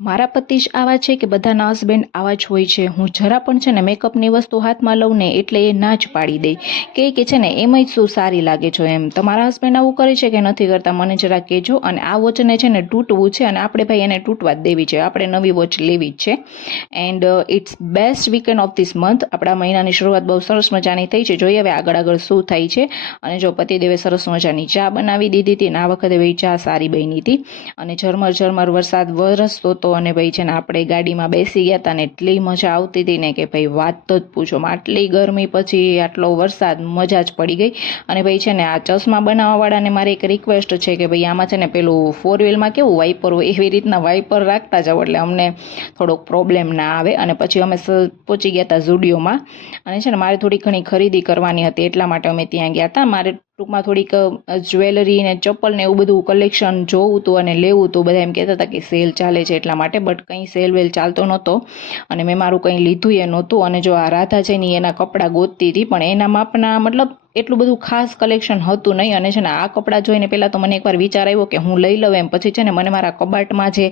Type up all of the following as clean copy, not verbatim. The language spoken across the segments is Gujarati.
મારા પતિ જ આવા છે કે બધાના હસબન્ડ આવા જ હોય છે? હું જરા પણ છે ને મેકઅપની વસ્તુ હાથમાં લઉં ને એટલે એ ના જ પાડી દે, કે છે ને એમાં જ શું સારી લાગે છો એમ. તમારા હસબન્ડ આવું કરે છે કે નથી કરતા મને જરા કહેજો. અને આ વોચને છે ને તૂટવું છે અને આપણે ભાઈ એને તૂટવા જ દેવી છે, આપણે નવી વોચ લેવી જ છે. And it's best weekend of this month. આપણા મહિનાની શરૂઆત બહુ સરસ મજાની થઈ છે. જોઈએ હવે આગળ શું થાય છે. અને જો પતિદેવે સરસ મજાની ચા બનાવી દીધી હતી અને આ વખતે ભાઈ ચા સારી બની હતી. અને ઝરમર વરસાદ વરસતો હતો અને ભાઈ છે ને આપણે ગાડીમાં બેસી ગયા હતા ને એટલી મજા આવતી હતી ને કે ભાઈ વાત તો જ પૂછો. આટલી ગરમી પછી આટલો વરસાદ, મજા જ પડી ગઈ. અને ભાઈ છે ને આ ચશ્મા બનાવવાવાળાને મારી એક રિક્વેસ્ટ છે કે ભાઈ આમાં છે ને પેલું 4 વ્હીલમાં કેવું વાઇપર હોય એવી રીતના વાઇપર રાખતા જાવ એટલે અમને થોડોક પ્રોબ્લેમ ના આવે. અને પછી અમે પહોંચી ગયા હતા ઝુડિયોમાં અને છે ને મારે થોડી ઘણી ખરીદી કરવાની હતી એટલા માટે અમે ત્યાં ગયા હતા. મારે ટૂંકમાં થોડીક જ્વેલરી ને ચપ્પલ ને એવું બધું કલેક્શન જોવું હતું અને લેવું હતું. બધા એમ કહેતા હતા કે સેલ ચાલે છે એટલા માટે, બટ કંઈ સેલ વેલ ચાલતો નહોતો અને મેં મારું કંઈ લીધું એ નહોતું. અને જો આ રાધા છે ને એના કપડાં ગોતતી હતી પણ એના માપના મતલબ એટલું બધું ખાસ કલેક્શન હતું નહીં. અને છે ને આ કપડાં જોઈને પહેલાં તો મને એકવાર વિચાર આવ્યો કે હું લઈ લઉં એમ. પછી છે ને મને મારા કબાટમાં જે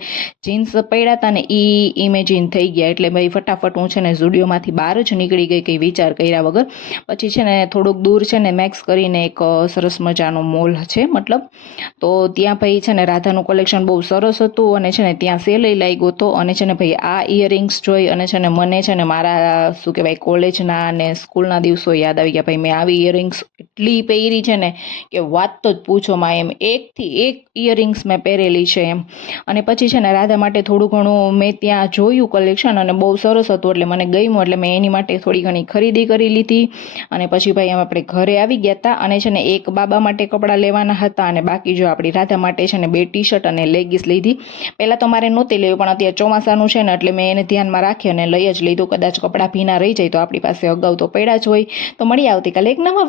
જીન્સ પડ્યા હતા ને એ ઇમેજિન થઈ ગયા એટલે ભાઈ ફટાફટ હું છે ને ઝુડિયોમાંથી બહાર જ નીકળી ગઈ કંઈ વિચાર કર્યા વગર. પછી છે ને થોડુંક દૂર છે ને મેક્સ કરીને એક સરસ મજાનો મોલ છે મતલબ, તો ત્યાં ભાઈ છે ને રાધાનું કલેક્શન બહુ સરસ હતું અને છે ને ત્યાં સેલ લાગ્યો હતો. અને છે ને ભાઈ આ ઇયરિંગ્સ જોઈ અને છે ને મને છે ને મારા શું કહેવાય કોલેજના અને સ્કૂલના દિવસો યાદ આવી ગયા. ભાઈ મેં આવી ઇયરિંગ્સ એટલી પહેરી છે ને કે વાત તો જ પૂછોમાં એમ. એકથી એક ઇયરિંગ્સ મેં પહેરેલી છે એમ. અને પછી છે ને રાધા માટે થોડું ઘણું મેં ત્યાં જોયું કલેક્શન અને બહુ સરસ હતું એટલે મને ગમ્યું એટલે મેં એની માટે થોડી ઘણી ખરીદી કરી લીધી. અને પછી ભાઈ આપણે ઘરે આવી ગયા હતા અને છે ને એક બાબા માટે કપડાં લેવાના હતા અને બાકી જો આપણી રાધા માટે છે ને 2 ટી-શર્ટ અને લેગીસ લીધી. પહેલાં તો મારે નહોતી લેવી પણ અત્યારે ચોમાસાનું છે ને એટલે મેં એને ધ્યાનમાં રાખી અને લઈ જ લીધું. કદાચ કપડાં ભીના રહી જાય તો આપણી પાસે અગાઉ તો પડ્યા જ હોય. તો મળીએ આવતીકાલે એક નવા